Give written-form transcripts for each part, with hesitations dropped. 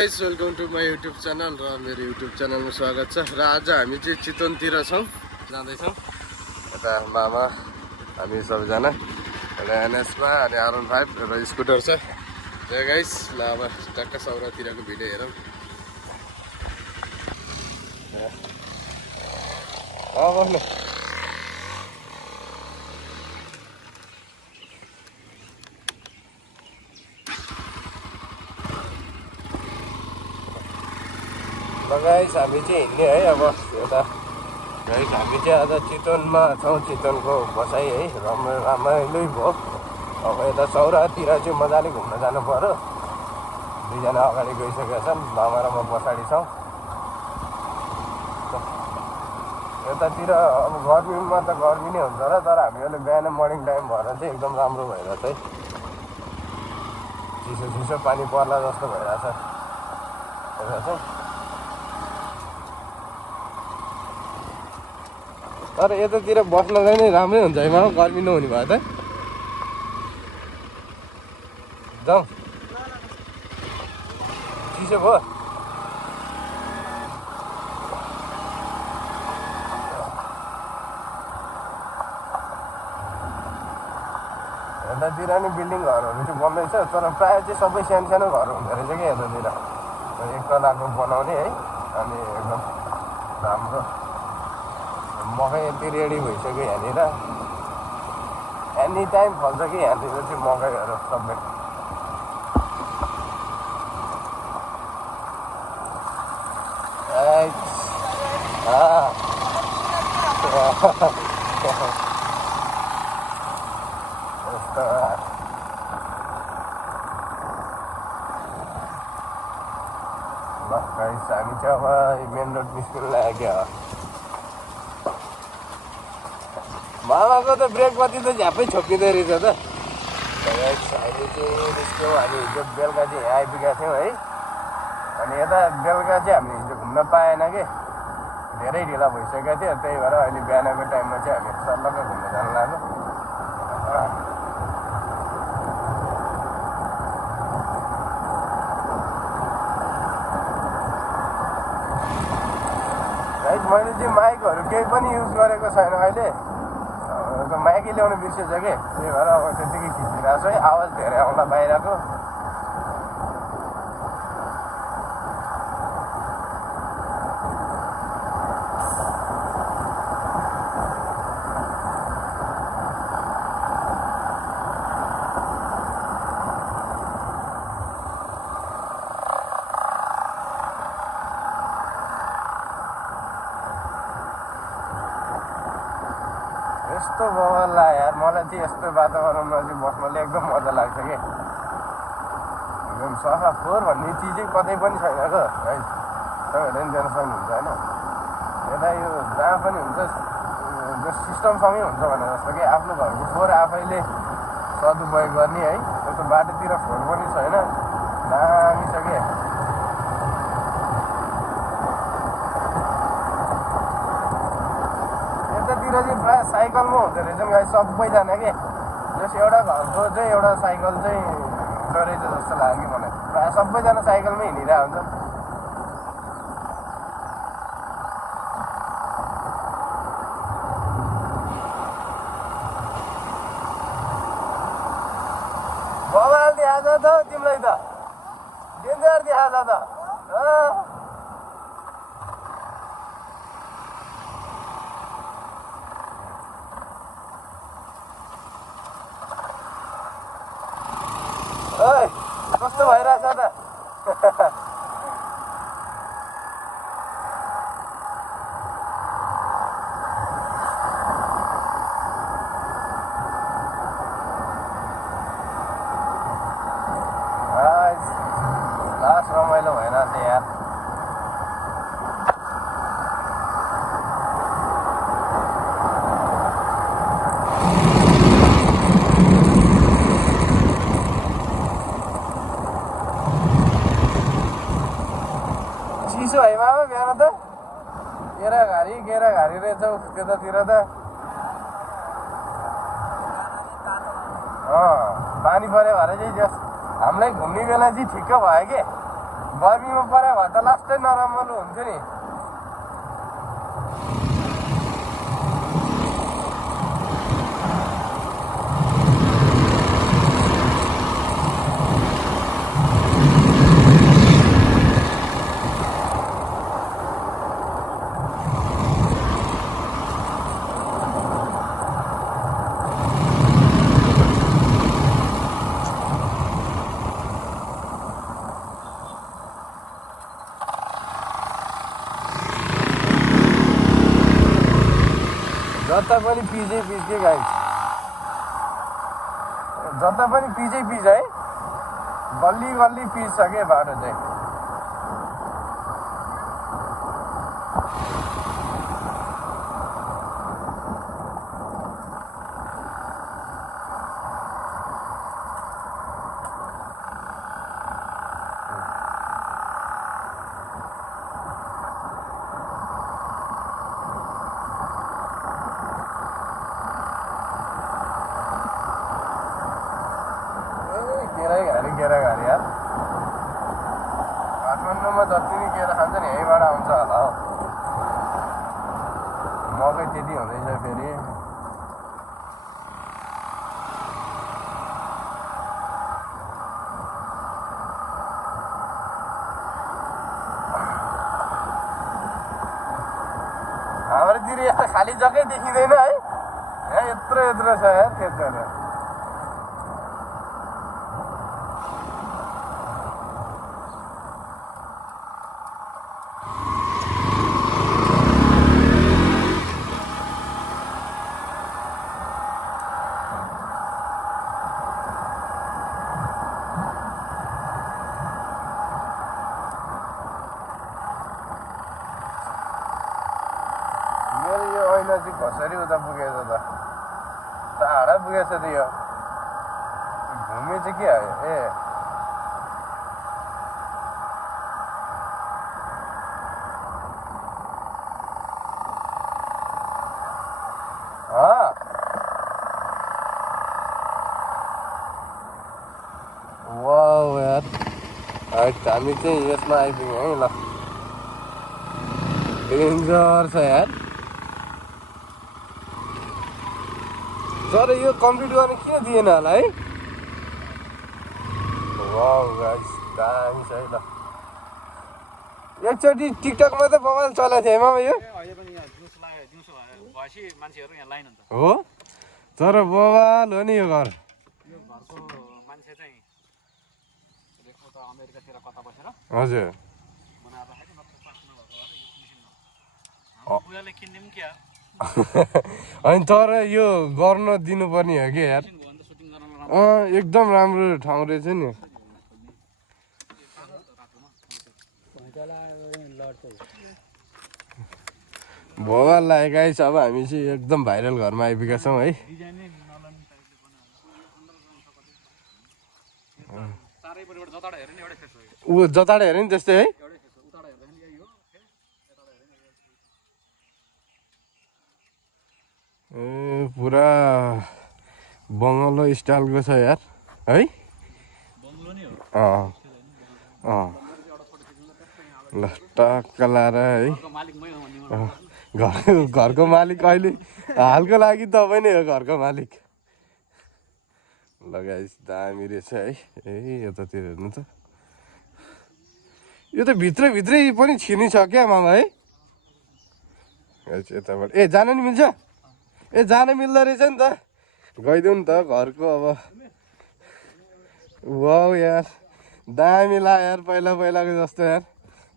Guys welcome to my YouTube channel र मेरो YouTube च्यानलमा स्वागत छ। र आज हामी चाहिँ चितवनतिर छौँ, जाँदैछौँ। यता मामा हामी सबैजना एउटा एनएसमा अनि R15 र स्कुटर छ। त्यहाँ गाइस ल अब टक्क सौरातिरको भिडियो हेरौँ। बस्नु गाइस हामी चाहिँ हिँड्ने है। अब यता गाइस हामी चाहिँ आज चितवनमा छौँ। चितवनको बसाइ है रमाइलो भयो। अब यता सौरातिर चाहिँ मजाले घुम्न जानु पर्यो। दुईजना अगाडि गइसकेका छन्, मामा र म पछाडि छौँ। यतातिर अब गर्मीमा त गर्मी नै हुन्छ र, तर हामीहरूले बिहान मर्निङ टाइम भएर चाहिँ एकदम राम्रो भइरहेछ है। चिसो चिसो पानी पर्ला जस्तो भइरहेछ। तर यतातिर बस्नलाई नै राम्रै हुन्छ है मामा, गर्मी नहुने भयो त। जाउँ, चिसो भयो। यतातिर नि बिल्डिङ घरहरू चाहिँ बन्दैछ, तर प्रायः चाहिँ सबै सानो सानो घर हुँदो रहेछ कि यतातिर। एक तलाको बनाउने है, अनि एकदम राम्रो। मकै यति रेडी भइसक्यो यहाँनिर, एनी टाइम फल्छ कि यहाँनिर चाहिँ मकैहरू सबै। हामी चाहिँ अब मेन रोड निस्किनु लाग्यो। मामाको त ब्रेक बत्ती त झ्यापै छोपिँदो रहेछ त। अहिले चाहिँ निस्क्यौँ हामी। हिजो बेलुका चाहिँ यहाँ आइपुगेका थियौँ है। अनि यता बेलुका चाहिँ हामी हिजो घुम्न पाएन कि, धेरै ढिला भइसकेको थियो। त्यही भएर अहिले बिहानको टाइममा चाहिँ हामी सल्लक्क घुम्न जानु लाग्यो। मैले चाहिँ माइकहरू केही पनि युज गरेको छैन अहिले। माइकै ल्याउनु बिर्सेछ कि, त्यही भएर अब त्यतिकै खिचिरहेको छु है। आवाज धेरै आउँला बाहिरको। यस्तो बवाल्ला यार, मलाई चाहिँ यस्तो वातावरणमा चाहिँ बस्नले एकदम मजा लाग्छ कि। एकदम सफा फोहोर भन्ने चिजै कतै पनि छैन त है। तपाईँहरूले पनि जान सक्नुहुन्छ होइन। यता यो जहाँ पनि हुन्छ जो सिस्टमसँगै हुन्छ भने जस्तो कि आफ्नो घरको फोहोर आफैले सदुपयोग गर्ने है। त्यस्तो बाटोतिर फोहोर पनि छैन, दामी छ कि। यतातिर चाहिँ प्रायः साइकलमा हुँदो रहेछ गाई सबैजना कि। जस एउटा घरको चाहिँ एउटा साइकल चाहिँ हुँदो रहेछ जस्तो लाग्यो कि मलाई। प्रायः सबैजना साइकलमै हिँडिरहेको हुन्छ। बवाल देखाएको छ त तिमीलाई त, डेन्जर देखाएको छ त। ओइ कस्तो भइरहेछ त। लास्ट रमाइलो भइरहेछ यार। चिसो है मामा बिहान त, गेरा घारी रहेछ त्यतातिर त। पानी पऱ्यो भने चाहिँ हामीलाई घुम्ने बेला चाहिँ ठिक्क भयो कि गर्मीमा पऱ्यो भए त लास्टै नराम्रो हुन्थ्यो नि। जता पनि पिजै पिज के गाइस, जता पनि पिजै पिज है, गल्ली गल्ली पिज छ के बाटो चाहिँ। केरा घारी यार, काठमाडौँमा जति नै केरा खान्छ नि यहीँबाट आउँछ होला हौ। मकै त्यति हुँदैछ फेरि। हाम्रोतिर यस्तो खाली जग्गै देखिँदैन है, यहाँ यत्रो यत्रो छ यार खेतहरू। कसरी उता पुगेछ त, टाढा पुगेछ त यो भूमि चाहिँ के आयो ए वाउ यार, हामी चाहिँ यसमा आइपुग्यौँ है। ल डेन्जर छ यार, तर यो कम्प्लिट गर्न किन दिएन होला है। वाउ गाइस, दामी छ है। ल एकचोटि टिकटकमा त बवाल चलाएको थियो मामा यो, हो तर बवाल हो नि यो घर। हजुर अनि तर यो गर्न दिनुपर्ने हो कि यार, एकदम राम्रो ठाउँ रहेछ नि। भोगाल लागेको गाइस, अब हामी चाहिँ एकदम भाइरल घरमा आइपुगेका छौँ है। ऊ जताडा हेऱ्यो नि त्यस्तै है। ए पुरा बङ्गलो स्टाइलको छ यार है। ल टक्क लाएर है, घरको मालिक अहिले हालको लागि तपाईँ नै हो घरको मालिक। ल गाइस दामी रहेछ है। ए यतातिर हेर्नु त, यो त भित्रै पनि छिर्नु छ क्या मामा है। यताबाट ए जान नि मिल्छ, ए जान मिल्दो रहेछ नि त, गइदिउँ नि त घरको। अब वाउ यार दामी ला यार, पहिलाको जस्तो यार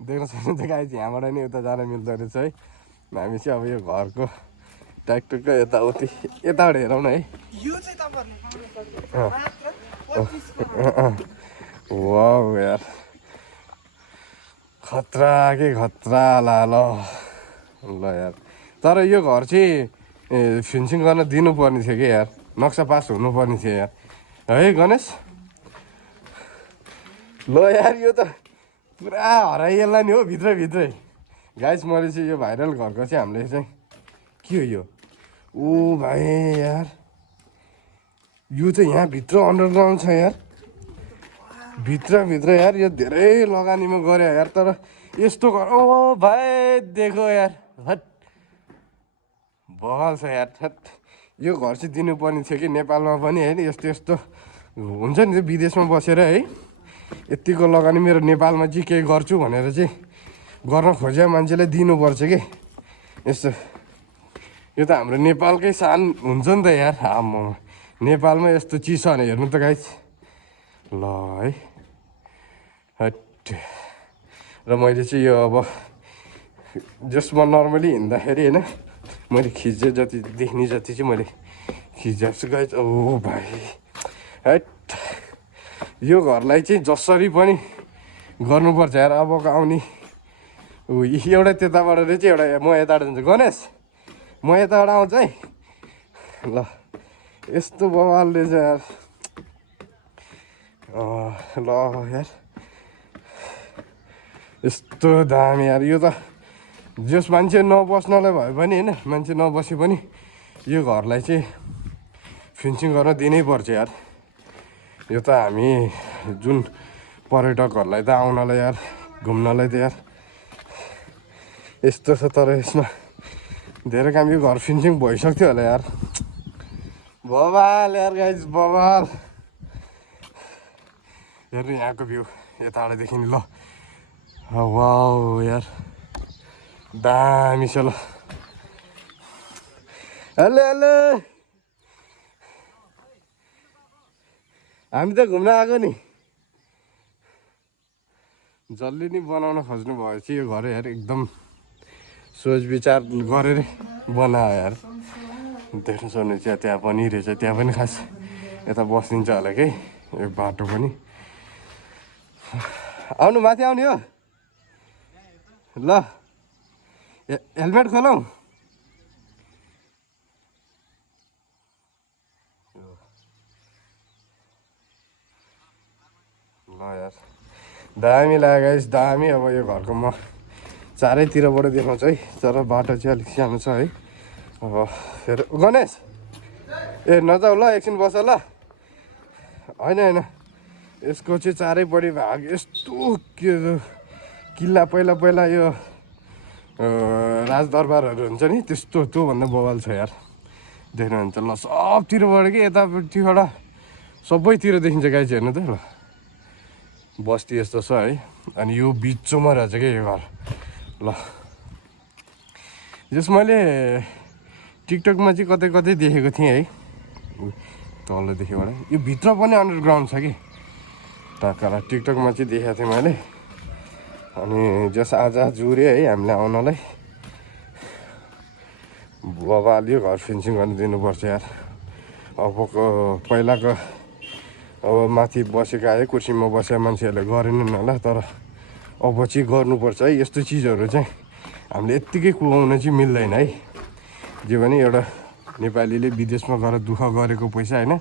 देख्न सक्नु त गाइस, यहाँबाट नि उता जान मिल्दो रहेछ है। हामी चाहिँ अब यो घरको ट्याकटुक्क यताउति यताबाट हेरौँ न है। वाउ यार खतरा के खतरा ला ल यार, तर यो घर चाहिँ फिनिसिङ गर्न दिनुपर्ने थियो कि यार, नक्सा पास हुनुपर्ने थियो यार है गणेश। ल यार यो त पुरा हराइएला नि हो भित्रै। गाइस मैले चाहिँ यो भाइरल घरको चाहिँ हामीले चाहिँ के हो यो, ओ भाइ यार यो चाहिँ यहाँभित्र अन्डरग्राउन्ड छ यार। भित्रभित्र यार यो धेरै लगानीमा गरे यार तर यस्तो ओ भाइ देखो यार हट बवाल छ यार हट यो घर चाहिँ दिनुपर्ने थियो कि नेपालमा पनि होइन यस्तो यस्तो हुन्छ नि विदेशमा बसेर है यतिको लगानी मेरो नेपालमा चाहिँ केही गर्छु भनेर चाहिँ गर्न खोजेको मान्छेलाई दिनुपर्छ कि यस्तो यो त हाम्रो नेपालकै सान हुन्छ नि त यार आम्मा नेपालमा यस्तो चिज छ भने हेर्नु त गाइस ल है हट र मैले चाहिँ यो अब जसमा नर्मली हिँड्दाखेरि होइन मैले खिचे जति देख्ने जति चाहिँ मैले खिचेको छु गाइस ओ भाइ हट यो घरलाई चाहिँ जसरी पनि गर्नुपर्छ यार अबको आउने एउटा त्यताबाट चाहिँ एउटा म यताबाट जान्छु गणेश म यताबाट आउँछु है ल यस्तो बवालले चाहिँ यार ल यार यस्तो दामी यार यो त जस मान्छे नबस्नलाई भयो भने होइन मान्छे नबसे पनि यो घरलाई चाहिँ फिन्सिङ गर्न दिनै पर्छ यार यो त हामी जुन पर्यटकहरूलाई त आउनलाई यार घुम्नलाई त यार यस्तो छ तर यसमा धेरै काम यो घर फिन्सिङ भइसक्थ्यो होला यार बवाल यार गाइस बवाल हेर्नु यहाँको भ्यू यताबाटदेखि ल वाउ यार दामी छ ल हेलो हेलो हामी त घुम्न आएको नि जसले नि बनाउन खोज्नु भयो चाहिँ यो घर यार एकदम सोच विचार गरेर बनायो यार देख्न सक्नु चाहिँ त्यहाँ पनि रहेछ त्यहाँ पनि खास यता बसिदिन्छ होला कि यो बाटो पनि आउनु माथि आउने हो ल हेलमेट खोलौँ ल यार दामी लाग्यो गाइस दामी अब यो घरको म चारैतिरबाट देखाउँछु है तर बाटो चाहिँ अलिक सानो छ है अब फेरि गणेश ए नजाऊ ल एकछिन बस ल होइन होइन यसको चाहिँ चारैपट्टि भाग यस्तो के किल्ला पहिला पहिला यो राजदरबारहरू हुन्छ नि त्यस्तो त्योभन्दा बवाल छ यार देख्नुहुन्छ ल सबतिरबाट कि यतापट्टिबाट सबैतिर देखिन्छ गाई चाहिँ हेर्नु त ल बस्ती यस्तो छ है अनि यो बिचमा रहेछ क्या यो घर ल जस मैले टिकटकमा चाहिँ कतै कतै देखेको थिएँ है तलदेखिबाट यो भित्र पनि अन्डरग्राउन्ड छ कि टाकाला टिकटकमा चाहिँ देखेको थिएँ मैले अनि जस आज जुरे है हामीलाई आउनलाई बबाल यो घर फिन्सिङ गर्नु दिनुपर्छ यार अबको पहिलाको अब माथि बसेका है कुर्सीमा बसेका मान्छेहरूले गरेनन् होला तर अब चाहिँ गर्नुपर्छ है यस्तो चिजहरू चाहिँ हामीले यत्तिकै कुहाउन चाहिँ मिल्दैन है जे भने एउटा नेपालीले विदेशमा गएर दुःख गरेको पैसा होइन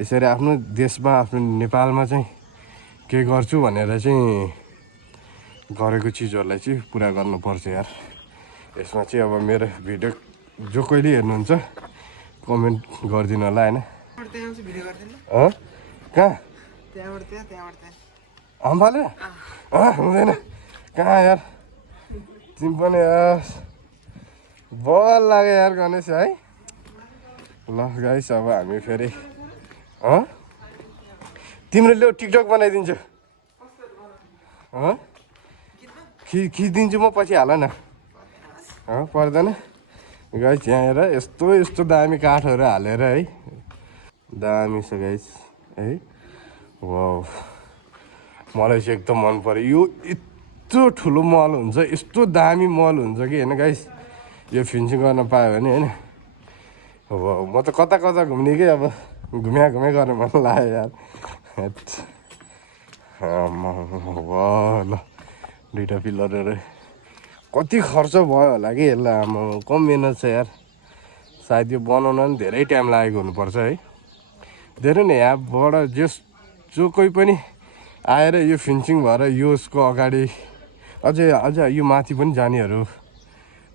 यसरी आफ्नो देशमा आफ्नो नेपालमा चाहिँ के गर्छु भनेर चाहिँ गरेको चिजहरूलाई चाहिँ पुरा गर्नुपर्छ यार यसमा चाहिँ अब मेरो भिडियो जो कहिले हेर्नुहुन्छ कमेन्ट गरिदिनु होला होइन कहाँ अम्फाले हुँदैन कहाँ यार तिमी पनि यार बल लाग्यो यार गणेश है ल गाइस अब हामी फेरि तिम्रो ल्याउ टिकटक बनाइदिन्छु खिचिदिन्छु म पछि हाल न पर्दैन गाइस यहाँ हेर यस्तो यस्तो दामी काठहरू हालेर है दामी छ गाइस है वाउ मलाई चाहिँ एकदम मन पर्यो यो यत्रो ठुलो मल हुन्छ यस्तो दामी मल हुन्छ कि होइन गाइस यो फिन्सिङ गर्न पायो भने होइन अब म त कता कता घुम्ने कि अब घुम्या गर्न मन लाग्यो यार ल दुइटा पिलरहरू कति खर्च भयो होला कि यसलाई आमा कम मिहिनेत छ यार सायद यो बनाउन पनि धेरै टाइम लागेको हुनुपर्छ है धेरै नै यहाँबाट जो कोही पनि आएर यो फिन्सिङ भएर यसको अगाडि अझ यो माथि पनि जानेहरू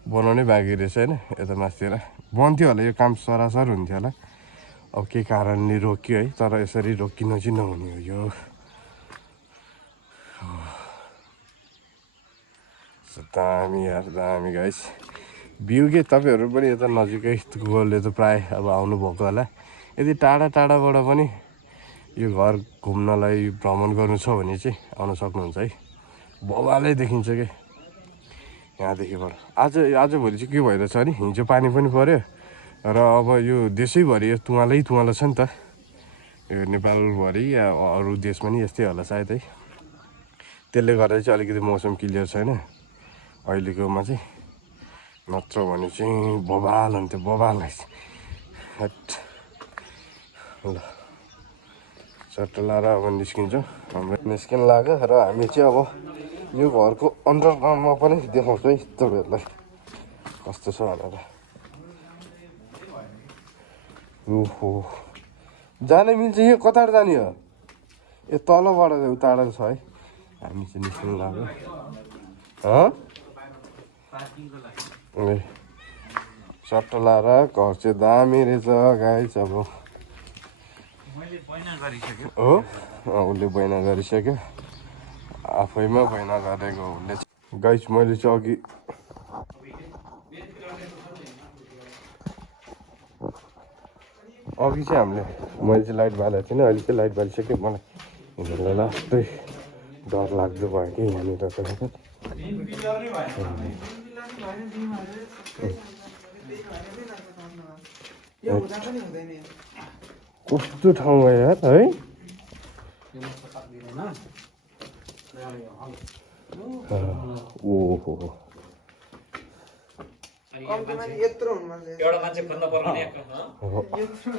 बनाउनै बाँकी रहेछ होइन यता माथितिर बन्थ्यो होला यो काम सरासर हुन्थ्यो होला अब के कारणले रोकियो है तर यसरी रोकिन चाहिँ नहुने हो यो कस्तो दामी यार दामी गाइस भ्यू के तपाईँहरू पनि यता नजिकै गुगलले त प्रायः अब आउनुभएको होला यदि टाढा टाढाबाट पनि यो घर घुम्नलाई भ्रमण गर्नु छ भने चाहिँ आउन सक्नुहुन्छ है बबालै देखिन्छ कि यहाँदेखिबाट आजभोलि चाहिँ के भइरहेछ नि हिजो पानी पनि पर्यो र अब यो देशैभरि तुवालै तुवालो छ नि त यो नेपालभरि या अरू देश पनि यस्तै होला सायद है त्यसले गर्दा चाहिँ अलिकति मौसम क्लियर छैन अहिलेकोमा चाहिँ नत्र भने चाहिँ बबाल हुन्थ्यो बबाल हट ल चट्ट लाएर अब निस्किन्छौँ हाम्रो निस्किन लाग्यो र हामी चाहिँ अब यो घरको अन्डरग्राउन्डमा पनि देखाउँछु है तपाईँहरूलाई कस्तो छ भनेर ओहो जान मिल्छ यो कता जाने हो यो तलबाट उतार छ है हामी चाहिँ निस्किनु लाग्यो चट्ट लाएर घर चाहिँ दामी रहेछ गाइस अब हो उसले बैना गरिसक्यो आफैमा बैना गरेको उसले गाइस मैले चाहिँ अघि चाहिँ हामीले मैले चाहिँ लाइट बालेको थिइनँ अहिले चाहिँ लाइट बालिसक्यो मलाई हिँड्नलाई लास्टै डर लाग्दो भयो कि यहाँनिर त कस्तो ठाउँ हो यार है ओहो एउटा मान्छे खोज्न पर्यो भने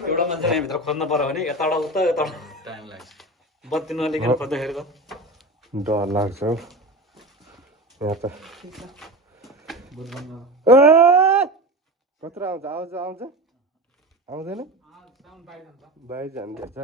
एउटा मान्छे भित्र खोज्न पर्यो भने यताबाट उता यताबाट टाइम लाग्छ बत्ती नलिकन खोज्दाखेरि त डर लाग्छ हौ यहाँ त कत्रो आउँछ आउँछ आउँदैन बाहिर जान्छ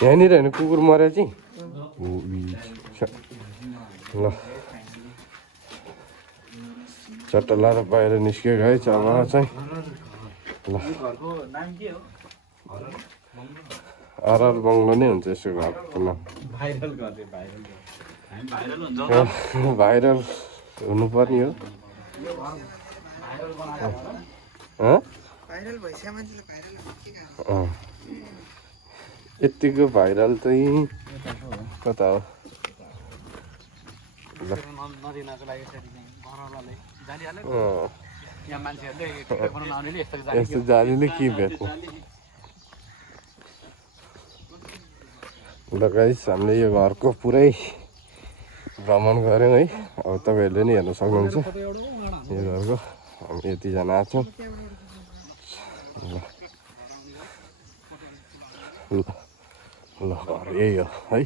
यहाँनिर होइन कुकुर मर्यो चाहिँ ल चट्ट लाएर बाहिर निस्क्यो है अब चाहिँ ल आरआर बङ्गलो नै हुन्छ यसो घरको नाम भाइरल हुनुपर्ने हो यत्तिको भाइरल चाहिँ कता हो यस्तो जालीले के भेट्नु ल गाइस हामीले यो घरको पुरै भ्रमण गऱ्यौँ है अब तपाईँहरूले नि हेर्न सक्नुहुन्छ यो घरको हामी यतिजना आएको छौँ ल घर यही हो है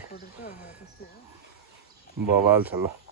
बवाल छ ल